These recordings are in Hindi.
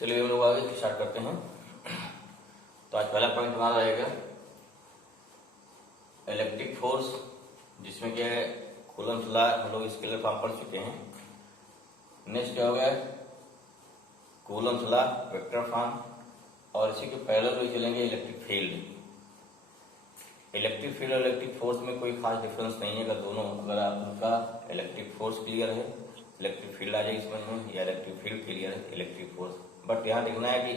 चलिए हम लोग आगे स्टार्ट करते हैं। तो आज पहला पॉइंट हमारा रहेगा इलेक्ट्रिक फोर्स, जिसमें क्या है कूलम्स लॉ हम लोग स्केलर फॉर्म पढ़ चुके हैं। नेक्स्ट क्या हो गया कूलम्स लॉ वेक्टर फॉर्म, और इसी के पैरेलल भी चलेंगे इलेक्ट्रिक फील्ड। इलेक्ट्रिक फील्ड और इलेक्ट्रिक फोर्स में कोई खास डिफरेंस नहीं है। अगर आपका इलेक्ट्रिक फोर्स क्लियर है इलेक्ट्रिक फील्ड आ जाएगी समझ में, या इलेक्ट्रिक फील्ड क्लियर है इलेक्ट्रिक फोर्स। बट यहाँ देखना है कि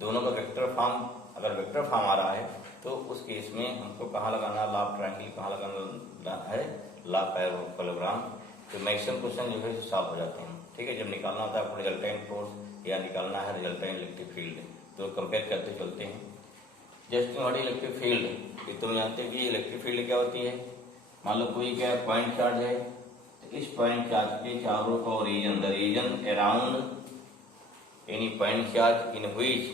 दोनों का वेक्टर फॉर्म, अगर वेक्टर फॉर्म आ रहा है तो उस केस में हमको कहाँ लगाना, लॉ ऑफ ट्रायंगल कहाँ लगाना है, लॉ ऑफ पैरेललोग्राम। तो मैक्सिमम क्वेश्चन जो है सॉल्व हो जाते हैं। ठीक है, जब निकालना होता है आपको रिजल्टेंट फोर्स या निकालना है रिजल्टेंट इलेक्ट्रिक फील्ड, तो कंपेयर करते चलते हैं। जस्ट व्हाट इलेक्ट्रिक फील्ड, ये तुम जानते हैं कि इलेक्ट्रिक फील्ड क्या होती है। मान लो कोई क्या है पॉइंट चार्ज है, तो इस पॉइंट चार्ज के चारों का region, the region around any point charge in which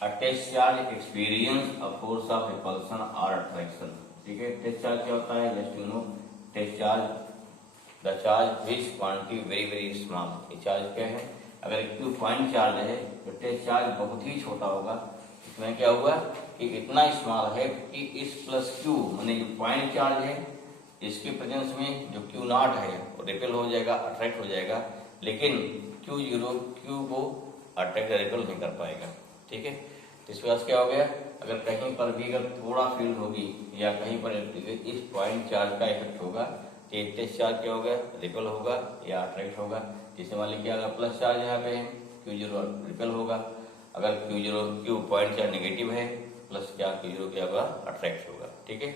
a test charge experience a force of repulsion or attraction। ठीक है, टेस्ट चार्ज क्या होता है, just you know test charge the charge which quantity very very small. ये चार्ज क्या है, अगर क्यू पॉइंट चार्ज है तो टेस्ट चार्ज बहुत ही छोटा होगा। इसमें क्या होगा कि इतना स्मॉल है कि इस प्लस क्यू माने जो पॉइंट चार्ज है इसके प्रेजेंस में जो क्यू नॉट है वो रिपेल हो जाएगा, अट्रैक्ट हो जाएगा, लेकिन क्यू जीरो क्यू को अट्रैक्ट रिपेल नहीं कर पाएगा। ठीक है, तो इस वजह से क्या हो गया, अगर कहीं पर भी अगर थोड़ा फील्ड होगी या कहीं पर इस पॉइंट चार्ज का इफेक्ट होगा तो टेस्ट चार्ज क्या होगा, रिपेल होगा या अट्रैक्ट होगा। जैसे मान लीजिए अगर प्लस चार्ज यहाँ पे है क्यू जीरो रिपेल होगा, अगर क्यू पॉइंट चार्ज नेगेटिव है प्लस क्या क्यू जीरो क्या होगा, अट्रैक्ट होगा। ठीक है,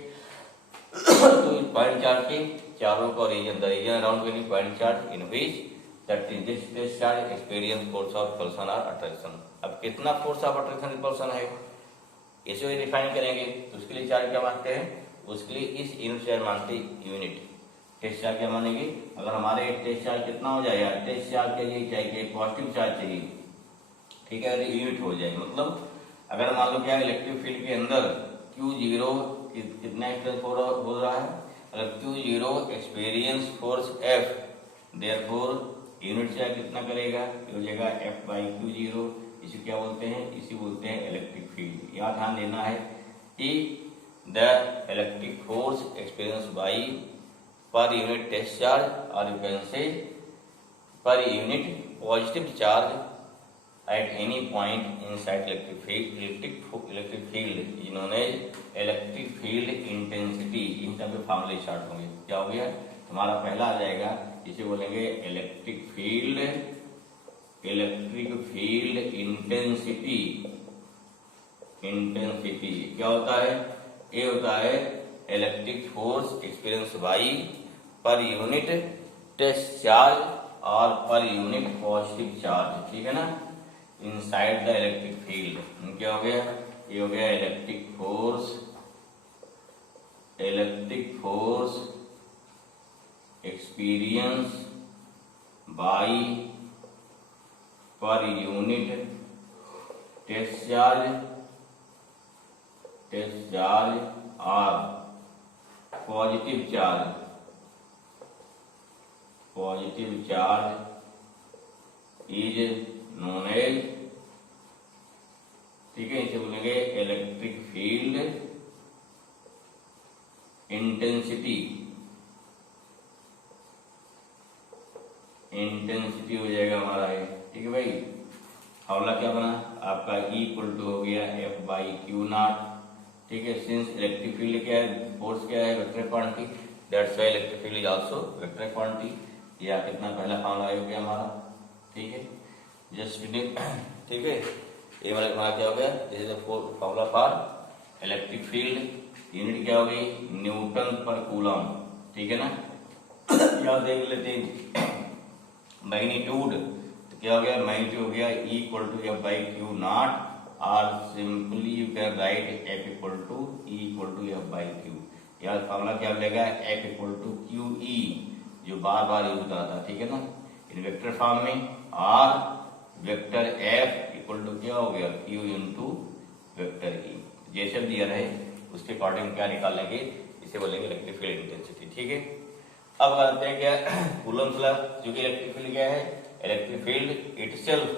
तो इस पॉइंट चार्ज के चारों का region, the region around any point charge in which that is this test charge experience force of repulsion और अट्रैक्शन। अब कितना फोर्स ऑफ अट्रैक्शन रिपल्शन है इसे डिफाइन करेंगे, तो उसके लिए चार्ज क्या मानते हैं, उसके लिए इस यूनिट चार्ज मानते हैं यूनिट। टेस्ट चार्ज क्या मानेंगे, अगर हमारे टेस्ट चार्ज कितना हो जाएगा, टेस्ट चार्ज के लिए चाहिए पॉजिटिव चार्ज चाहिए। ठीक है, यूनिट हो जाए, मतलब अगर मान लो क्या इलेक्ट्रिक फील्ड के अंदर क्यू जीरो कितना एक्सपीरियंस हो रहा है, अगर Q zero experience force F, therefore unit charge कितना करेगा, हो जाएगा एफ बाई क्यू जीरो। इसे क्या बोलते हैं, इसी बोलते हैं इलेक्ट्रिक फील्ड। यहाँ ध्यान देना है कि the electric force experience by per unit test charge, और you can say per unit positive charge at any point inside electric field is known as electric field intensity। इन सब के फॉर्मूले स्टार्ट होंगे। क्या हो गया, हमारा पहला आ जाएगा, इसे बोलेंगे इलेक्ट्रिक फील्ड इंटेंसिटी। इंटेंसिटी क्या होता है, ये होता है electric force experience by per unit test charge और पर यूनिट पॉजिटिव चार्ज। ठीक है ना, इनसाइड द इलेक्ट्रिक फील्ड। क्या हो गया, ये हो गया electric force experience by per unit test charge और positive charge is known as. ठीक है, इसे बोलेंगे इलेक्ट्रिक फील्ड इंटेंसिटी। इंटेंसिटी हो जाएगा हमारा है। ठीक है भाई, फॉर्मूला क्या बना आपका, इक्वल टू हो गया एफ बाई क्यू नॉट। ठीक है, सिंस इलेक्ट्रिक फील्ड क्या है, फोर्स क्या है, vector quantity, that's why electric field is also vector quantity. या कितना पहला फॉर्मूला हो गया हमारा। ठीक है, जस्ट ठीक है, ये हमारा क्या हो गया, this is the formula for electric field. Unit क्या होगी, न्यूटन पर कूलम। ठीक है ना, यहाँ देख लेते हैं मैग्नीट्यूड, तो क्या हो गया, मैग्नीट्यूड हो गया equal to F by q naught, और simply you can write F equal to F by q. यार फॉर्मूला क्या मिलेगा, F equal to q E, जो बार बार यूज करा था। ठीक है ना, इन वेक्टर फॉर्म में, और वेक्टर एफ इक्वल टू क्या हो गया, क्यू इंटू वेक्टर ई। जैसे दिया रहे उसके अकॉर्डिंग क्या निकाल लेंगे, इसे बोलेंगे इलेक्ट्रिक फील्ड इंटेंसिटी। ठीक है, अब आते हैं क्या कूलम्स लॉ, जो कि इलेक्ट्रिक फील्ड क्या है, इलेक्ट्रिक फील्ड इटसेल्फ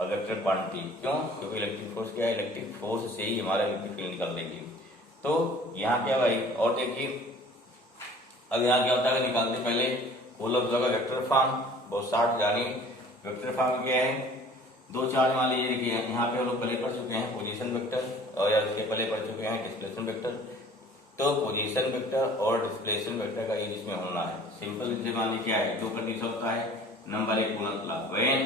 और वेक्टर क्वांटिटी। क्यों? क्योंकि इलेक्ट्रिक फोर्स क्या है, इलेक्ट्रिक फोर्स से ही हमारा इलेक्ट्रिक फील्ड निकल देगी। तो यहाँ क्या भाई, और देखिए अब यहाँ क्या होता है, निकालते पहले कूलम्ब का वेक्टर फॉर्म बहुत शार्ट, यानी वेक्टर फॉर्म क्या है, दो चार्ज मान लीजिए। देखिए यहाँ पे हम लोग पहले पढ़ चुके हैं पोजीशन वेक्टर, और या इसके पहले पढ़ चुके हैं डिस्प्लेसमेंट वेक्टर। तो पोजीशन वेक्टर और डिस्प्लेसमेंट वेक्टर का यूज इसमें होना है। सिंपल से मान लीजिए क्या है, दो कंडीशन होता है। नंबर एक coulomb law, when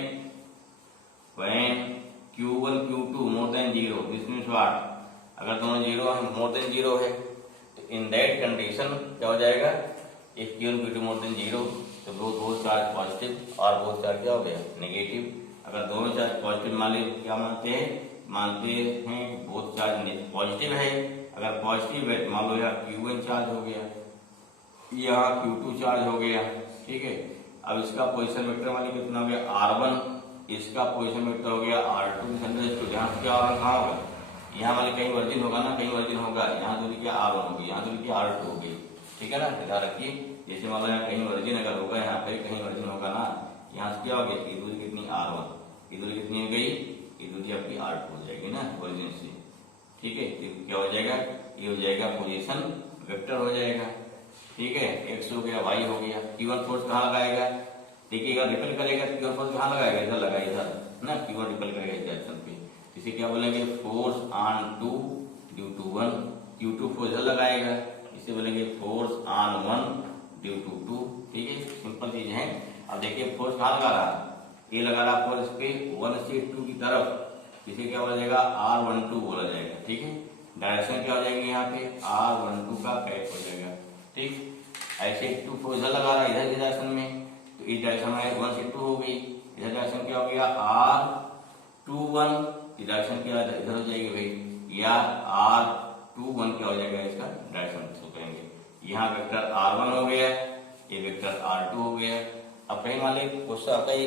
Q1 Q2 more than 0, this means what, अगर दोनों जीरो है, मोर देन 0 है, तो इन दैट कंडीशन क्या हो जाएगा, if Q1 Q2 more than 0, तो बोथ चार्ज पॉजिटिव और बोथ चार्ज क्या हो गया, नेगेटिव। अगर दोनों चार्ज पॉजिटिव मान लीजिए, क्या मानते हैं बोथ चार्ज पॉजिटिव है। अगर पॉजिटिव है मान लो यहाँ Q1 चार्ज हो गया, यहाँ Q2 चार्ज हो गया, ठीक है। अब इसका पोजीशन वेक्टर मान लीजिए कितना हो गया, R1, इसका पोजीशन वेक्टर हो गया R2। यहाँ क्या R1 कहाँ होगा, यहाँ मान लीजिए कहीं वर्जिन होगा ना, कहीं वर्जिन होगा, यहाँ दूरी क्या R1 होगी, यहाँ दूरी क्या R2 होगी, ठीक है ना। ध्यान रखिए, जैसे मान लो यहाँ कहीं वर्जिन अगर होगा, यहाँ पे कहीं वर्जिन होगा ना, यहाँ से क्या हो गया, ये दूरी कितनी R1, ये दूरी कितनी हो गई, ये दूरी आपकी R2 हो जाएगी ना ओरिजिन से, ठीक है। क्या हो जाएगा, ये हो जाएगा पोजीशन वेक्टर हो जाएगा, ठीक है। एक्स हो गया, वाई हो गया। Q1 फोर्स कहाँ लगाएगा, देखिएगा रिपेल करेगा, Q1 फोर्स कहाँ लगाएगा, इधर लगाएगा, इधर ना, Q1 रिपेल करेगा इस डायरेक्शन पे। इसे क्या बोलेंगे, force on 2 due to 1। Q2 force इधर लगाएगा, इसे बोलेंगे फोर्स ऑन 1 ड्यू टू 2, ठीक है। सिंपल चीज है। अब देखिए फोर्स कहाँ लगा रहा है, ये लगा रहा फोर्स पे 1 से 2 की तरफ, इसे क्या बोला जाएगा, R12 बोला जाएगा, ठीक है। डायरेक्शन क्या हो जाएगी, यहाँ पे R12 का कैप हो जाएगा, ठीक। ऐसे 2 फोर्स इधर लगा रहा है, इधर की डायरेक्शन में, तो इस डायरेक्शन में 1 से 2 हो गई, इधर डायरेक्शन क्या हो गया, R21, डायरेक्शन क्या इधर हो जाएगी भाई, या R21 क्या हो जाएगा, इसका डायरेक्शन करेंगे। यहाँ वेक्टर R1 हो गया, ये वेक्टर R2 हो गया। अब कहीं मान लीजिए क्वेश्चन आता है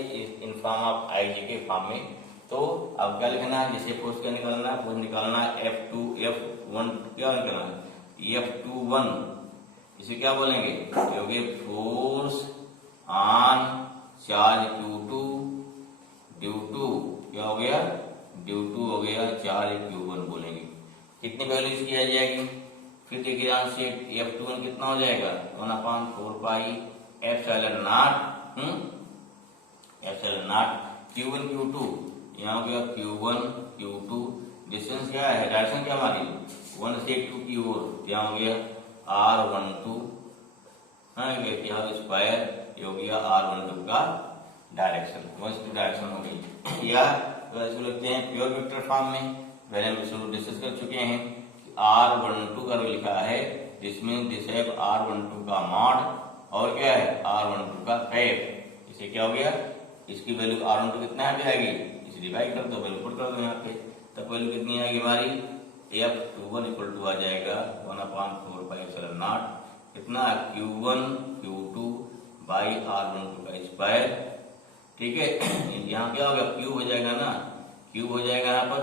इन फॉर्म ऑफ IG के फॉर्म में, तो अब क्या लिखना है, जैसे फोर्स क्या निकालना है, फोर्स निकालना है F1 क्या निकालना है, F21, इसे क्या बोलेंगे, क्योंकि force on charge Q2 due to क्या हो गया, ड्यू टू हो गया चार्ज Q1 बोलेंगे। कितनी वैल्यू इसकी आ जाएगी, फिर देखिए यहाँ से F21 कितना हो जाएगा, 1/4 pi epsilon not Q1 Q2, यहाँ हो गया Q1 Q2, डिस्टेंस क्या है, डायरेक्शन क्या हमारी 1 से 2 की ओर, यहाँ हो गया R12, यहाँ स्क्वायर, ये हो गया R12 का डायरेक्शन, 1 डायरेक्शन हो गई। या तो इसको लिखते हैं प्योर वेक्टर फॉर्म में, पहले हम इसको डिस्कस कर चुके हैं कि R12 का लिखा है, जिसमें दिस है R12 का मॉड और क्या है R12 का कैप। इसे क्या हो गया, इसकी वैल्यू R12 कितना है आएगी, इसे डिवाइड कर दो, वैल्यू पुट कर दो यहाँ पे, तब वैल्यू कितनी आएगी हमारी, F21 इक्वल टू आ जाएगा 1/4 पाई एप्सिलॉन नॉट, कितना Q1 Q2 बाई R12 का स्क्वायर, ठीक है। यहाँ क्या हो गया, क्यूब हो जाएगा ना, क्यूब हो जाएगा यहाँ पर,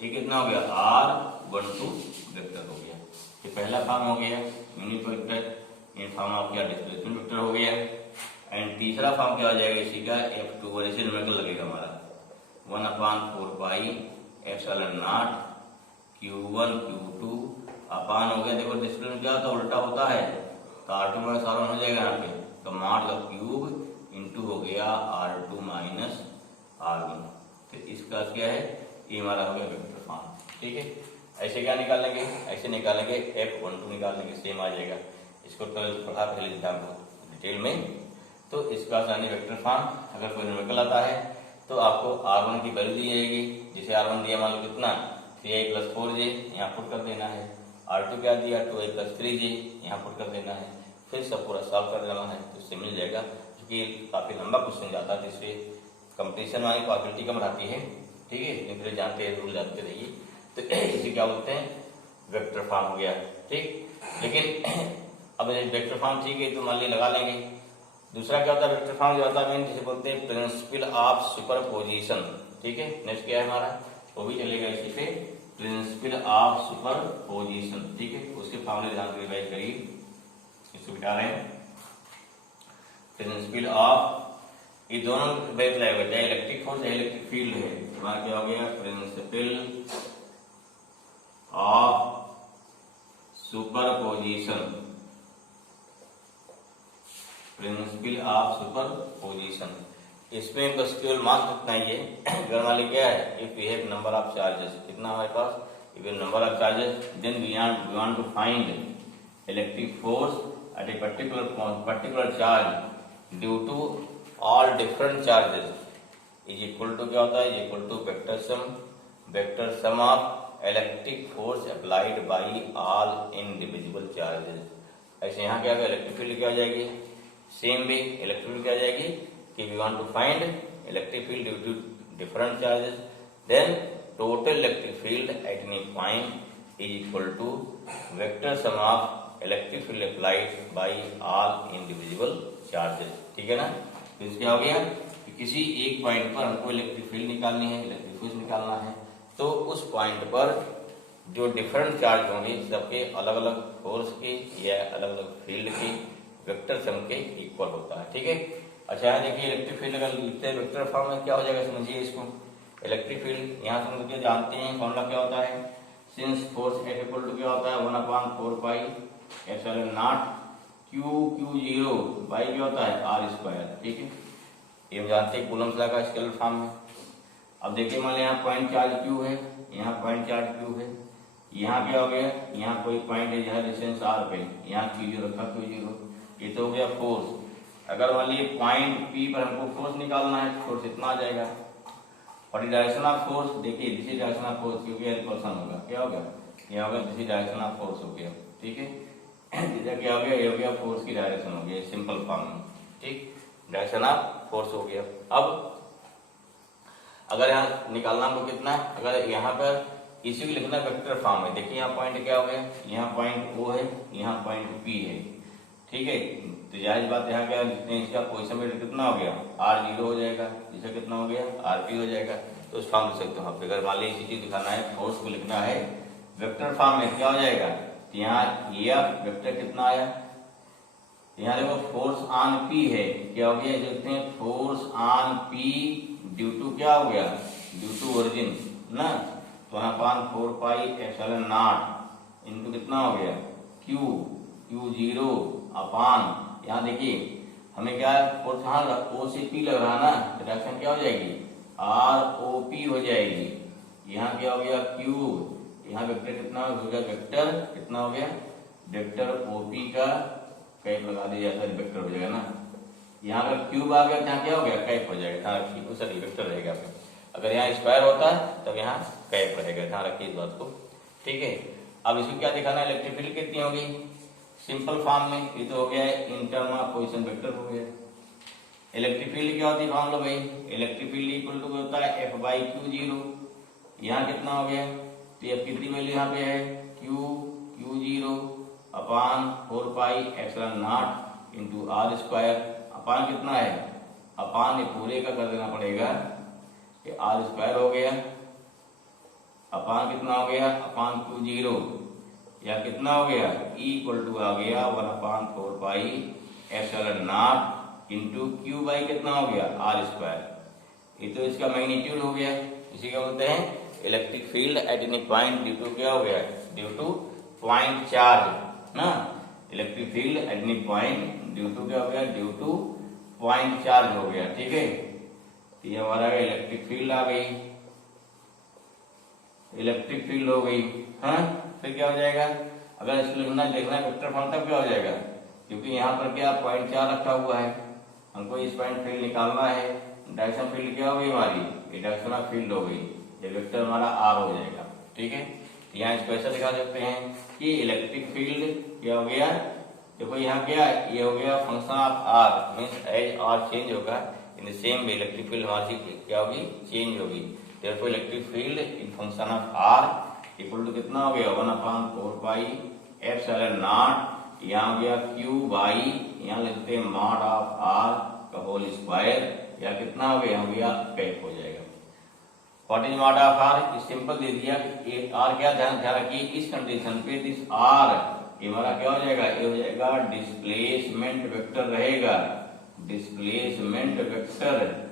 ये कितना हो गया R12 वेक्टर हो गया। ये पहला फॉर्म हो गया यूनिट वेक्टर, ये फॉर्म ऑफ क्या डिस्प्लेसमेंट वेक्टर हो गया। एंड तीसरा फॉर्म क्या हो जाएगा इसी का, F21 ऐसे न्यूमेरिकल लगेगा हमारा 1/4 pi epsilon not Q1 Q2 अपान हो गया, देखो डिस्प्लेसमेंट क्या होता है, उल्टा होता है, तो R2 माइनस R1 हो जाएगा यहाँ पे, तो मॉड का क्यूब इंटू हो गया R2 माइनस R1, तो इसका क्या है, ये हमारा हो गया वेक्टर फॉर्म, ठीक है। ऐसे क्या निकालेंगे, ऐसे निकालेंगे F12 निकालेंगे, सेम आ जाएगा। इसको पढ़ा पहले डिटेल में, तो इसका आसानी वेक्टर फॉर्म अगर कोई न्यूमेरिकल आता है तो आपको R1 की वैल्यू दी जाएगी, जिसे R1 दिया मान लो कितना 3i + 4j, यहाँ पुट कर देना है। R2 क्या दिया 2i + 3j, यहाँ पुट कर देना है, फिर सब पूरा सॉल्व कर देना है, तो इससे मिल जाएगा। क्योंकि काफी लंबा क्वेश्चन जाता है, जिससे कंपटीशन वाली पॉसिबिलिटी कम रहती है, ठीक है। इसलिए जानते हैं, रूल जानते रहिए। तो इसे क्या बोलते हैं, वेक्टर फॉर्म हो गया, ठीक। लेकिन अब वेक्टर फॉर्म ठीक है, तो मान ली लगा लेंगे। दूसरा क्या होता है वेक्टर फॉर्म, जो होता है जिसे बोलते हैं प्रिंसिपल ऑफ सुपरपोजिशन, ठीक है। नेक्स्ट क्या है हमारा, वो भी चलेगा इसी पे, प्रिंसिपल ऑफ सुपरपोजिशन, ठीक है। उसके फॉर्मूले ध्यान से रिवाइज करिए, इसको बिठा रहे हैं, प्रिंसिपल ऑफ ये दोनों बेस लगेगा, चाहे इलेक्ट्रिक फोर्स या इलेक्ट्रिक फील्ड है। हमारा क्या हो गया, principal of superposition, principal of superposition. इसमें बस केवल मान कितना ही है, अगर मान ली क्या है, if we have number of charges, कितना हमारे पास, if number of charges, then we want to find electric force at a particular charge due to all different charges is equal to क्या होता है, is equal to vector sum of electric force applied by all individual charges. ऐसे यहाँ क्या होगा, इलेक्ट्रिक फील्ड क्या हो जाएगी, सेम भी इलेक्ट्रिक फील्ड क्या हो जाएगी कि we want to find electric field due to different charges, then total electric field at any point is equal to vector sum of electric field applied by all individual charges. ठीक है ना। तो इसका क्या हो गया कि किसी एक पॉइंट पर हमको इलेक्ट्रिक फील्ड निकालनी है, इलेक्ट्रिक फोर्स निकालना है, तो उस पॉइंट पर जो डिफरेंट चार्ज होंगे सबके अलग अलग फोर्स के या अलग अलग फील्ड के वेक्टर सम के इक्वल होता है। ठीक है। अच्छा यहाँ देखिए, इलेक्ट्रिक फील्ड अगर लिखते हैं वेक्टर फॉर्म में क्या हो जाएगा, समझिए इसको। इलेक्ट्रिक फील्ड यहाँ से मुझे जानते हैं फॉर्मूला क्या होता है, since force F equal to क्या होता है 1/4 pi epsilon not Q0 by क्या होता है R²। ठीक है, ये हम जानते हैं कूलम्स लॉ का स्केलर फॉर्म में। अब देखिए मान लीजिए यहाँ पॉइंट चार्ज Q है, यहाँ पॉइंट चार्ज Q है, यहाँ क्या हो गया, यहाँ कोई पॉइंट है जहाँ डिस्टेंस R पे, यहाँ Q0 रखा, Q0, ये तो हो गया फोर्स। अगर मान लीजिए पॉइंट P पर हमको फोर्स निकालना है, फोर्स इतना आ जाएगा। और डायरेक्शन ऑफ फोर्स देखिए, this is direction of force, क्योंकि रिपल्सन होगा, क्या होगा, ये होगा this is direction of force हो गया। ठीक है, इधर क्या हो गया, ये हो गया फोर्स की डायरेक्शन हो गया सिंपल फॉर्म में। ठीक, डायरेक्शन ऑफ फोर्स हो गया। अब अगर यहाँ निकालना हमको कितना है, अगर यहाँ पर इसी को लिखना वेक्टर फॉर्म है, देखिए यहाँ पॉइंट क्या हो गया, यहाँ पॉइंट O है, यहाँ पॉइंट P है। ठीक है, तो जाहिर बात यहाँ क्या लिखते हैं, इसका पोजीशन वेक्टर कितना हो गया, R0 हो जाएगा, इसका कितना हो गया, RP हो जाएगा। तो उस फॉर्म लिख सकते हो आप। अगर मान लीजिए इसी चीज दिखाना है, फोर्स को लिखना है वेक्टर फॉर्म में, क्या हो जाएगा, यहाँ ये वेक्टर कितना आया, यहाँ देखो फोर्स ऑन P है, क्या हो गया, देखते हैं force on P due to क्या हो गया, ड्यू टू ओरिजिन ना, तो 1/4 पाई एप्सिलॉन नॉट इनटू कितना हो गया Q0 अपान, यहाँ देखिए हमें क्या है, फोर्स यहाँ O से P लग रहा है ना, डायरेक्शन क्या हो जाएगी, ROP हो जाएगी। यहाँ क्या हो गया Q, यहाँ वेक्टर कितना हो गया, वेक्टर कितना हो गया, वेक्टर OP का कैप लगा दिया, सॉरी वेक्टर हो जाएगा ना। यहाँ अगर क्यूब आ गया, यहाँ क्या हो गया, कैप हो जाएगा, ध्यान रखिए, सॉरी वेक्टर रहेगा। अगर यहाँ स्क्वायर होता है तब यहाँ कैप रहेगा, ध्यान रखिए इस बात को। ठीक है, अब इसको क्या दिखाना है, इलेक्ट्रिक फील्ड कितनी होगी, सिंपल फॉर्म में, ये तो हो गया इन टर्म ऑफ पोजीशन वेक्टर हो गया। इलेक्ट्रिक फील्ड क्या होती है फॉर्मूला भाई, इलेक्ट्रिक फील्ड इक्वल टू होता है F/Q0। यहाँ कितना हो गया, तो F कितनी वैल्यू यहाँ पे है, Q0 upon 4 pi epsilon not into R²। अपान कितना है, अपान ये पूरे का कर देना पड़ेगा, ये R² हो गया, अपान कितना हो गया, अपान Q0 या कितना हो गया, इक्वल टू आ गया 1/4 pi epsilon not into Q by कितना हो गया, R²। ये तो इसका मैग्नीट्यूड हो गया। इसी का बोलते हैं electric field at any point due to क्या हो गया, ड्यू टू पॉइंट चार्ज ना, electric field at any point due to क्या हो गया, ड्यू टू पॉइंट चार्ज हो गया। ठीक है, तो ये हमारा इलेक्ट्रिक फील्ड आ गई, इलेक्ट्रिक फील्ड हो गई। हाँ, फिर क्या हो जाएगा, अगर इसको लिखना देखना वेक्टर फॉर्म तब क्या हो जाएगा, क्योंकि यहाँ पर क्या पॉइंट 4 रखा हुआ है, हमको इस पॉइंट फील्ड निकालना है। डायरेक्शन फील्ड क्या हो गई हमारी, ये डायरेक्शन ऑफ फील्ड हो गई, ये वेक्टर हमारा R हो जाएगा। ठीक है, यहाँ इसको ऐसा दिखा सकते हैं कि इलेक्ट्रिक फील्ड क्या हो गया, देखो यहाँ क्या, ये हो गया function of R, means as R change होगा in the same way electric field हमारी क्या होगी, चेंज होगी। देखो electric field in function of R equal to कितना हो गया, 1/4 पाई एप्सिलॉन नॉट, यहाँ हो गया Q बाई, यहाँ लिखते हैं मॉड ऑफ R का होल स्क्वायर, या कितना हो गया कैप हो जाएगा। What is mod of R, इस सिंपल दे दिया, R क्या, ध्यान रखिए इस कंडीशन पे दिस R ये हमारा क्या हो जाएगा, ये हो जाएगा डिस्प्लेसमेंट वेक्टर रहेगा, डिस्प्लेसमेंट वेक्टर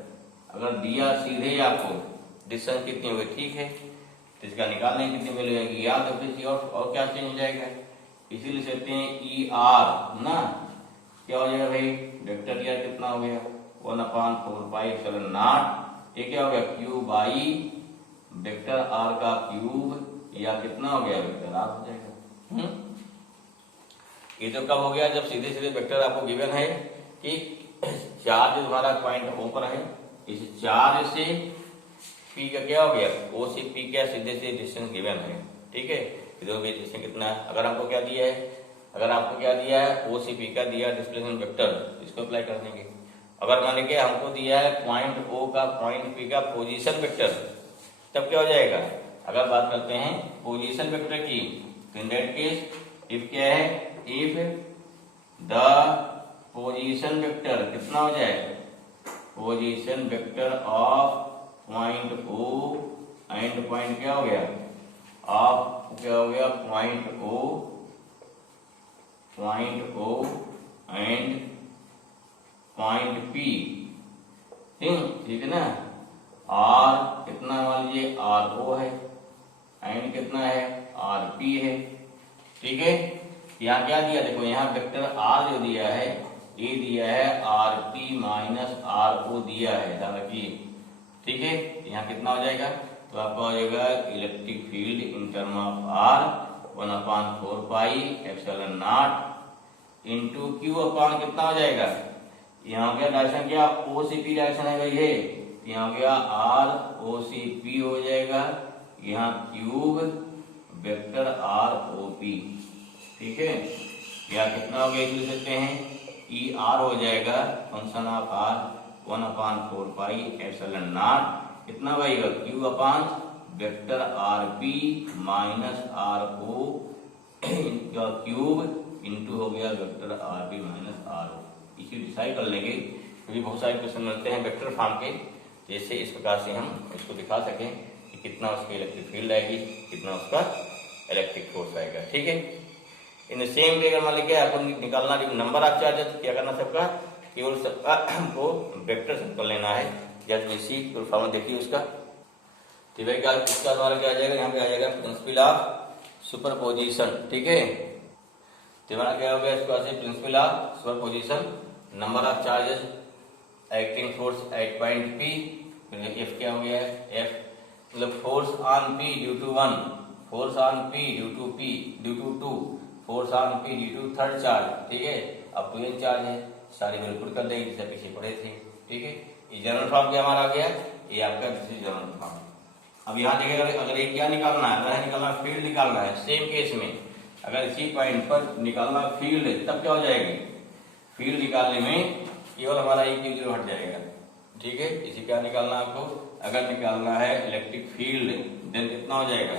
अगर दिया सीधे आपको डिस्टेंस कितनी होगी, ठीक है, तो इसका निकालने कितनी वैल्यू आएगी, या तो किसी और क्या चेंज हो जाएगा, इसीलिए कहते हैं ई आर ना, क्या हो जाएगा भाई, वेक्टर ई आर कितना हो गया 1/4πε0, ये क्या हो गया क्यू बाई वेक्टर आर का क्यूब, या कितना हो गया वेक्टर आर हो जाएगा। ये तो कब हो गया, जब सीधे सीधे वेक्टर आपको गिवन है कि चार्ज तुम्हारा पॉइंट ओ पर है, इस चार्ज से पी का क्या हो गया, ओ से पी क्या सीधे सीधे डिस्टेंस गिवन है, ठीक है, इधर भी डिस्टेंस कितना है, अगर आपको क्या दिया है, अगर आपको क्या दिया है ओ से पी का दिया डिस्प्लेसमेंट वेक्टर, इसको अप्लाई कर देंगे। अगर मान लीजिए हमको दिया है पॉइंट ओ का पॉइंट पी का पोजीशन वेक्टर, तब क्या हो जाएगा, अगर बात करते हैं पोजीशन वेक्टर की, तो इन दैट केस इफ क्या है, इफ द पोजीशन वेक्टर कितना हो जाए, position vector of point O and point क्या हो गया, ऑफ क्या हो गया point O and point P, ठीक है ना, आर कितना मान लीजिए आर ओ है एंड कितना है आर पी है, ठीक है। यहाँ क्या दिया, देखो यहाँ वेक्टर आर जो दिया है, ये दिया है R P minus R O दिया है, ध्यान रखिए, ठीक है। यहाँ कितना हो जाएगा, तो आपका हो जाएगा electric field in term of R 1/4πε0 into q upon कितना हो जाएगा, यहाँ क्या डायरेक्शन क्या ओ सी पी डायरेक्शन है भाई, है यहाँ क्या आर ओ सी पी हो जाएगा, यहाँ cube vector R O P, ठीक है, या कितना हो गया लिख सकते हैं ई आर हो जाएगा फंक्शन ऑफ आर 1/4πε0 कितना भाई Q upon vector R P minus R O cube into हो गया vector R P minus R O. इसे डिसाइड कर लेंगे क्योंकि बहुत सारे क्वेश्चन मिलते हैं वेक्टर फॉर्म के, जैसे इस प्रकार से हम इसको दिखा सकें कि कितना उसकी इलेक्ट्रिक फील्ड आएगी, कितना उसका इलेक्ट्रिक फोर्स आएगा, ठीक है। इन सेम वे मान लीजिए आपको निकालना नंबर ऑफ चार्जेस, क्या करना सबका, केवल सबका हमको वेक्टर सिंपल लेना है, जस्ट इसी फॉर्मूला देखिए उसका, तो भाई क्या इसका द्वारा क्या आ जाएगा, यहाँ पे आ जाएगा प्रिंसिपल ऑफ सुपरपोजिशन, ठीक है, तो हमारा क्या हो गया इसको ऐसे principle of superposition, number of charges acting force at point P, F क्या हो गया है, एफ मतलब force on P due to 1, force on P due to 2, force on P due to third charge, ठीक है, अब 2n चार्ज है, सारी वैल्यू पुट कर देंगे जिसे पीछे पढ़े थे, ठीक है। ये जनरल फॉर्म क्या हमारा आ गया, ये आपका जनरल फॉर्म। अब यहाँ देखिएगा अगर ये क्या निकालना है, अगर निकालना फील्ड निकालना है, सेम केस में अगर इसी पॉइंट पर निकालना फील्ड, तब क्या हो जाएगी, फील्ड निकालने में केवल हमारा एक जीरो हट जाएगा, ठीक है। इसी क्या निकालना आपको, अगर निकालना है इलेक्ट्रिक फील्ड देन कितना हो जाएगा,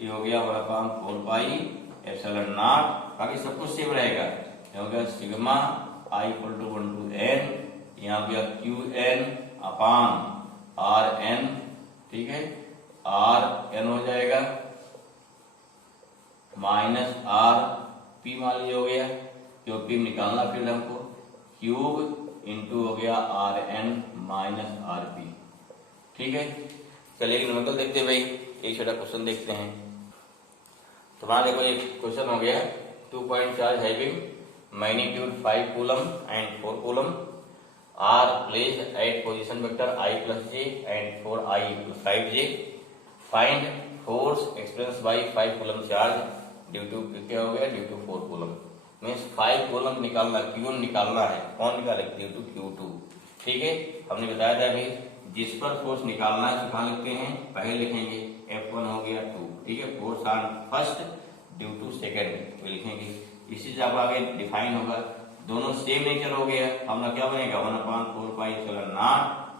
ये हो गया 1/4πε0, बाकी सब कुछ सेम रहेगा, हो गया sigma I equal to 1 to n, यहाँ हो गया Q N upon R N, ठीक है, आर एन हो जाएगा माइनस आर पी मान लीजिए हो गया, क्योंकि निकालना फील्ड हमको, क्यूब इंटू हो गया R N minus R P, ठीक है। चलिए नंबर देखते हैं भाई, एक छोटा क्वेश्चन देखते हैं। तुम्हारा देखो एक क्वेश्चन हो गया, 2 point charge having magnitude 5 coulomb and 4 coulomb are placed at position vector i plus j and 4i plus 5j, find force experience by 5 coulomb charge due to क्या हो गया, due to 4 coulomb, means 5 coulomb निकालना, Q1 निकालना है, कौन निकाले, ड्यू टू Q2, ठीक है। हमने बताया था भाई जिस पर फोर्स निकालना है कहाँ लिखते हैं, पहले लिखेंगे F1 हो गया 2, ठीक है, force on first due to second तो लिखेंगे, इसी से अब आगे डिफाइन होगा, दोनों सेम नेचर हो गया, हमारा क्या बनेगा 1/4πε0,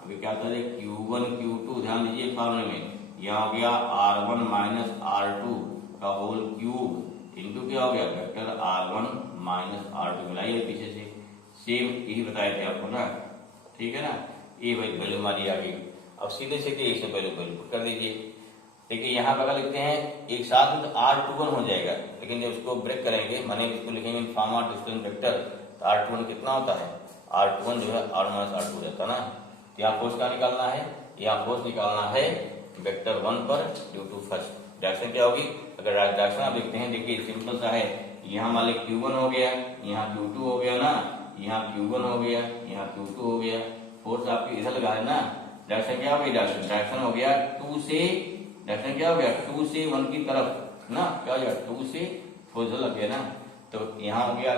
अभी क्या था Q1 Q2, ध्यान दीजिए फॉर्मूले में, यहाँ हो गया R1 माइनस R2 का होल क्यूब इंटू क्या हो गया वेक्टर R1 माइनस R2, मिलाइए पीछे से, सेम यही बताए थे आपको ना, ठीक है ना, ये वैल्यू हमारी आ गई। अब सीधे सीधे इसे वैल्यू कर दीजिए, देखिए यहाँ पर लिखते हैं एक साथ में तो R21 हो जाएगा, लेकिन जब इसको ब्रेक करेंगे माने इसको लिखेंगे in form of distance vector, तो R21 कितना होता है, R21 जो है R माइनस R2 रहता ना। तो यहाँ फोर्स क्या निकालना है, यहाँ फोर्स निकालना है वेक्टर 1 पर ड्यू टू फर्स्ट। डायरेक्शन क्या होगी, अगर डायरेक्शन आप देखते हैं, देखिए सिंपल सा है, यहाँ मान लीजिए Q1 हो गया, यहाँ Q2 हो गया ना, यहाँ Q1 हो गया, यहाँ Q2 हो गया, फोर्स आपकी इधर लगा है ना। डायरेक्शन क्या हो गया, डायरेक्शन हो गया 2 से, डायरेक्शन क्या हो गया 2 से 1 की तरफ ना, क्या हो गया 2 से फोर्स लग गया ना। तो यहाँ हो गया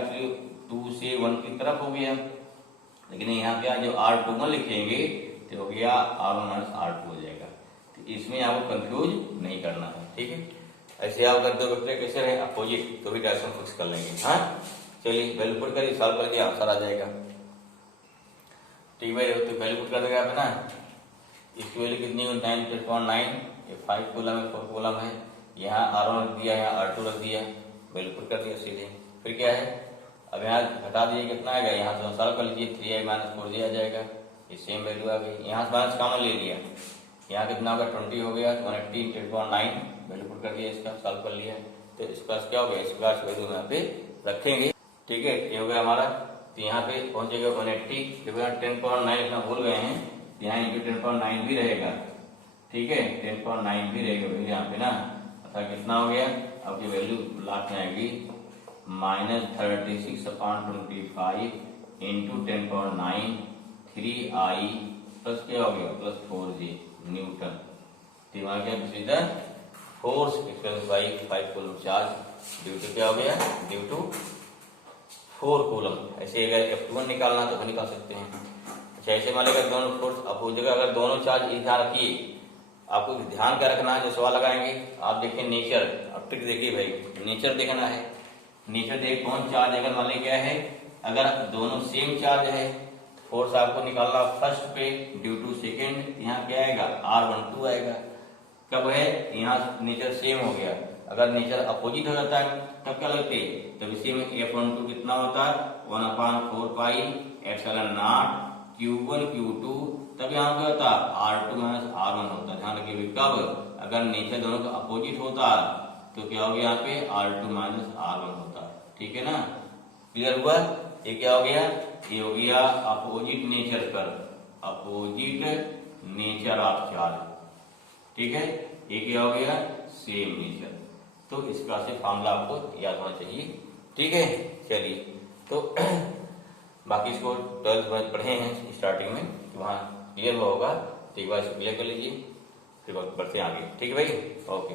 2 से 1 की तरफ हो गया, लेकिन यहाँ क्या जो R21 लिखेंगे तो हो गया R माइनस R2 हो जाएगा। तो इसमें आपको कंफ्यूज नहीं करना है, ठीक है। ऐसे आप अगर दो वेक्टर कैसे रहे अपोजिट तो भी डायरेक्शन फिक्स कर लेंगे। हाँ चलिए वैल्यू पुट करिए, सॉल्व करके आंसर आ जाएगा। ठीक है, तो वैल्यू पुट कर देगा आप ना, इसकी वैल्यू कितनी है 9.9, ये 5 कॉलम है 4 कॉलम है, यहाँ R1 रख दिया, यहाँ R2 रख दिया, वैल्यू पुट कर दिया सीधे। फिर क्या है, अब यहाँ घटा दीजिए कितना आएगा, यहाँ से सॉल्व कर लीजिए 3i माइनस 4j आ जाएगा, ये सेम वैल्यू आ गई। यहाँ से माइनस कॉमन ले लिया, यहाँ कितना होगा 20 हो गया, 180 10.9 वैल्यू पुट कर दिया, इसका सॉल्व कर लिया। तो इस पास क्या हो गया, इस पास वैल्यू यहाँ पे रखेंगे, ठीक है। ये हो गया हमारा, तो यहाँ पे पहुंचेगा 180, जब यहाँ 10.9 इतना भूल गए हैं, यहाँ इनके 10.9 भी रहेगा, ठीक है 10.9 भी रहेगा वैल्यू यहाँ पे ना। अर्थात कितना हो गया, अब ये वैल्यू लास्ट में आएगी -36/25 इंटू 10.9 3i प्लस क्या हो गया प्लस 4j न्यूटन। दिमाग क्या सीधा force experience by 5 coulomb charge due to क्या हो गया, ड्यू टू 4 कूलम। ऐसे अगर F21 निकालना तो हम निकाल सकते हैं। अच्छा ऐसे मान लीजिए दोनों फोर्स अपोजिट जगह अगर दोनों चार्ज एक ध्यान रखिए, आपको ध्यान क्या रखना है, जो सवाल लगाएंगे आप देखिए नेचर, अब ट्रिक देखिए भाई, नेचर देखना है। नेचर देख कौन चार्ज अगर मान लीजिए क्या है, अगर दोनों सेम चार्ज है फोर्स आपको निकालना फर्स्ट पे ड्यू टू सेकेंड, यहाँ क्या आएगा R12 आएगा। कब है, यहाँ नेचर सेम हो गया, अगर नेचर अपोजिट हो जाता है तब क्या लगते हैं, तब इसी में F12 कितना होता है 1/4 pi epsilon not Q1 Q2, तब यहाँ क्या होता है R2 माइनस R1 होता है। ध्यान रखिए कब, अगर नेचर दोनों का अपोजिट होता तो क्या हो गया यहाँ पे R2 माइनस R1 होता, ठीक है ना। क्लियर हुआ, ये क्या हो गया, ये हो गया अपोजिट नेचर पर, अपोजिट नेचर ऑफ चार्ज, ठीक है। ये क्या हो गया सेम नेचर। तो इसका से फॉर्मूला आपको याद होना चाहिए, ठीक है। चलिए तो बाकी इसको 12th पढ़े हैं स्टार्टिंग में, वहाँ क्लियर होगा, तो एक बार इसको क्लियर कर लीजिए, फिर बढ़ते आगे, ठीक है भाई, ओके।